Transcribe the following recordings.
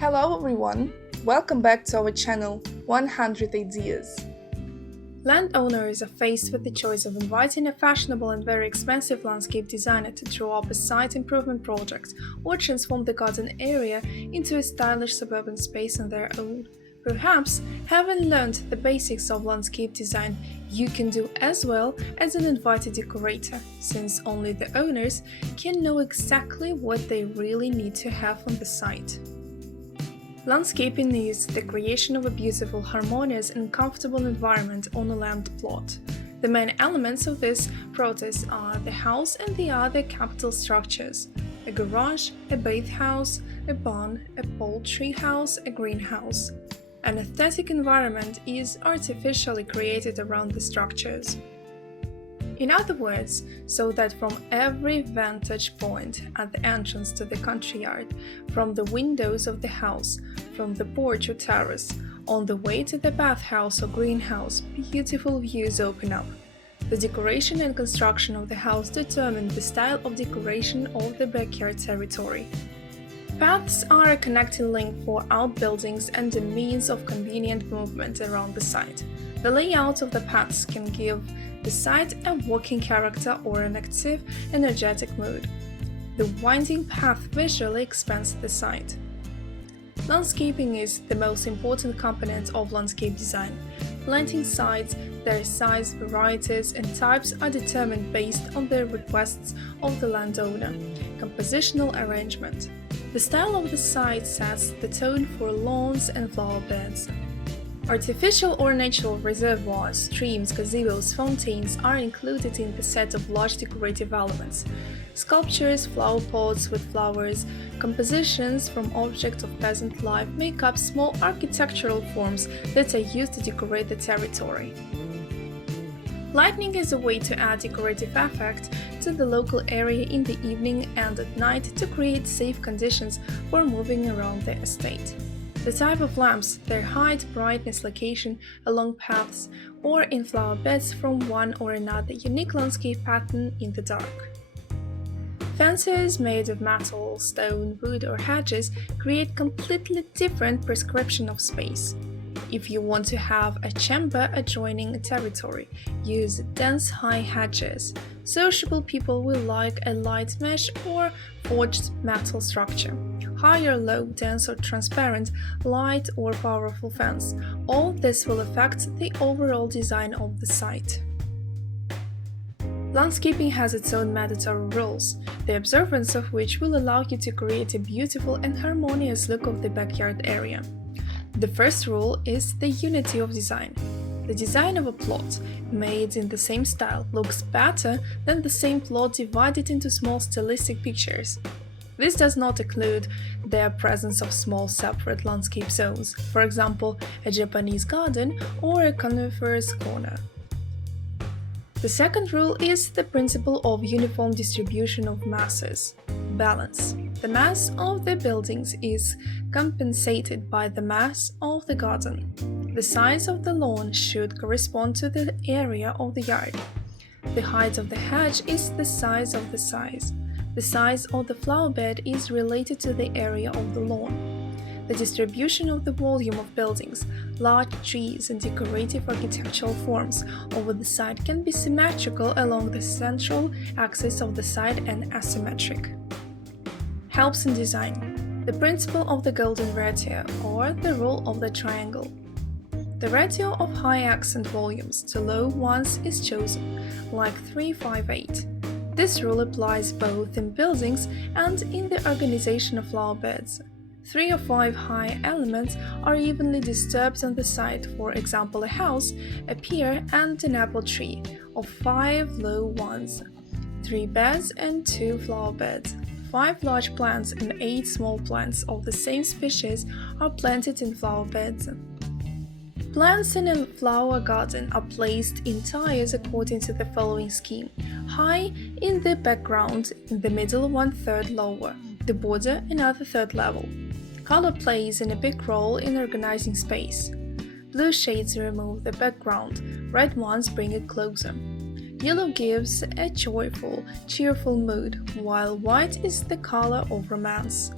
Hello everyone, welcome back to our channel 100 Ideas. Landowners are faced with the choice of inviting a fashionable and very expensive landscape designer to draw up a site improvement project or transform the garden area into a stylish suburban space on their own. Perhaps, having learned the basics of landscape design, you can do as well as an invited decorator, since only the owners can know exactly what they really need to have on the site. Landscaping is the creation of a beautiful, harmonious and comfortable environment on a land plot. The main elements of this process are the house and the other capital structures: a garage, a bathhouse, a barn, a poultry house, a greenhouse. An aesthetic environment is artificially created around the structures. In other words, so that from every vantage point at the entrance to the country yard, from the windows of the house, from the porch or terrace, on the way to the bathhouse or greenhouse, beautiful views open up. The decoration and construction of the house determine the style of decoration of the backyard territory. Paths are a connecting link for outbuildings and a means of convenient movement around the site. The layout of the paths can give the site a walking character or an active, energetic mood. The winding path visually expands the site. Landscaping is the most important component of landscape design. Planting sites, their size, varieties, and types are determined based on the requests of the landowner. Compositional arrangement. The style of the site sets the tone for lawns and flower beds. Artificial or natural reservoirs, streams, gazebos, fountains are included in the set of large decorative elements. Sculptures, flower pots with flowers, compositions from objects of peasant life make up small architectural forms that are used to decorate the territory. Lighting is a way to add decorative effect to the local area in the evening and at night to create safe conditions for moving around the estate. The type of lamps, their height, brightness, location, along paths, or in flower beds from one or another unique landscape pattern in the dark. Fences made of metal, stone, wood, or hedges create completely different prescription of space. If you want to have a chamber adjoining a territory, use dense high hedges. Sociable people will like a light mesh or forged metal structure. Higher, low, dense or transparent, light or powerful fence. All this will affect the overall design of the site. Landscaping has its own mandatory rules, the observance of which will allow you to create a beautiful and harmonious look of the backyard area. The first rule is the unity of design. The design of a plot made in the same style looks better than the same plot divided into small stylistic pictures. This does not include the presence of small separate landscape zones, for example, a Japanese garden or a coniferous corner. The second rule is the principle of uniform distribution of masses. Balance. The mass of the buildings is compensated by the mass of the garden. The size of the lawn should correspond to the area of the yard. The height of the hedge is the size of the size. The size of the flower bed is related to the area of the lawn. The distribution of the volume of buildings, large trees and decorative architectural forms over the site can be symmetrical along the central axis of the site and asymmetric. Helps in design. The principle of the golden ratio, or the rule of the triangle. The ratio of high accent volumes to low ones is chosen, like 3:5:8. This rule applies both in buildings and in the organization of flower beds. 3 or 5 high elements are evenly disturbed on the site, for example a house, a pier and an apple tree, or 5 low ones, 3 beds and 2 flower beds. 5 large plants and 8 small plants of the same species are planted in flower beds. Plants in a flower garden are placed in tiers according to the following scheme: high in the background, in the middle 1/3 lower, the border another 1/3 level. Color plays in a big role in organizing space. Blue shades remove the background, red ones bring it closer. Yellow gives a joyful, cheerful mood, while white is the color of romance.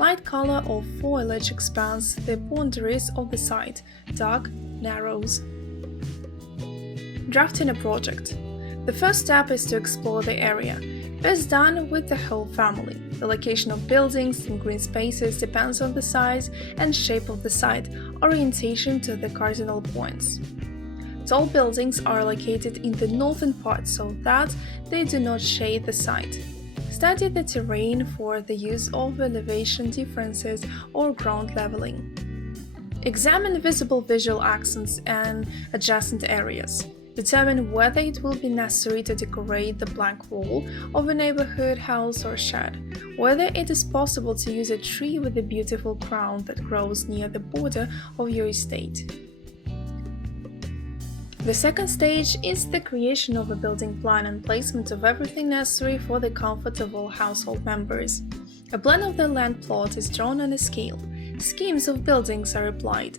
Light color or foliage expands the boundaries of the site, dark narrows. Drafting a project. The first step is to explore the area. Best done with the whole family. The location of buildings and green spaces depends on the size and shape of the site, orientation to the cardinal points. Tall buildings are located in the northern part so that they do not shade the site. Study the terrain for the use of elevation differences or ground leveling. Examine visible visual accents and adjacent areas. Determine whether it will be necessary to decorate the blank wall of a neighborhood house or shed, whether it is possible to use a tree with a beautiful crown that grows near the border of your estate. The second stage is the creation of a building plan and placement of everything necessary for the comfort of all household members. A plan of the land plot is drawn on a scale. Schemes of buildings are applied.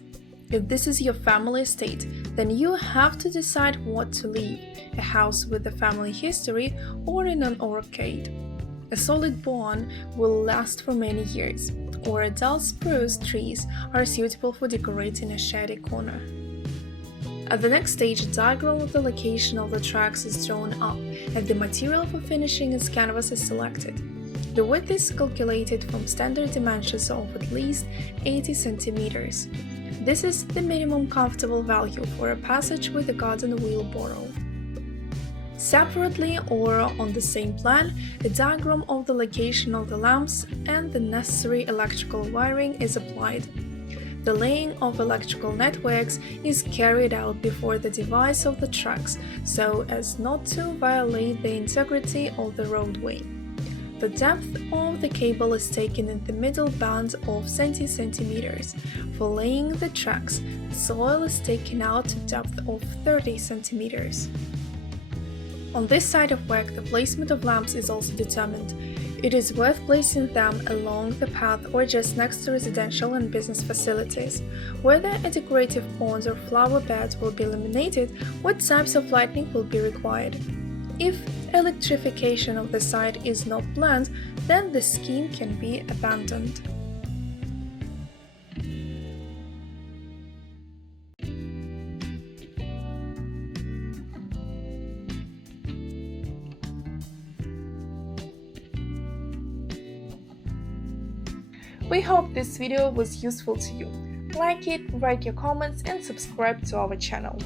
If this is your family estate, then you have to decide what to leave, a house with a family history or in an arcade. A solid barn will last for many years, or adult spruce trees are suitable for decorating a shady corner. At the next stage, a diagram of the location of the tracks is drawn up, and the material for finishing its canvas is selected. The width is calculated from standard dimensions of at least 80 centimeters. This is the minimum comfortable value for a passage with a garden wheelbarrow. Separately or on the same plan, a diagram of the location of the lamps and the necessary electrical wiring is applied. The laying of electrical networks is carried out before the device of the tracks so as not to violate the integrity of the roadway. The depth of the cable is taken in the middle band of 70 centimeters. For laying the tracks, the soil is taken out to depth of 30 centimeters. On this side of work, the placement of lamps is also determined. It is worth placing them along the path or just next to residential and business facilities. Whether a decorative pond or flower bed will be illuminated, what types of lighting will be required. If electrification of the site is not planned, then the scheme can be abandoned. We hope this video was useful to you. Like it, write your comments and subscribe to our channel.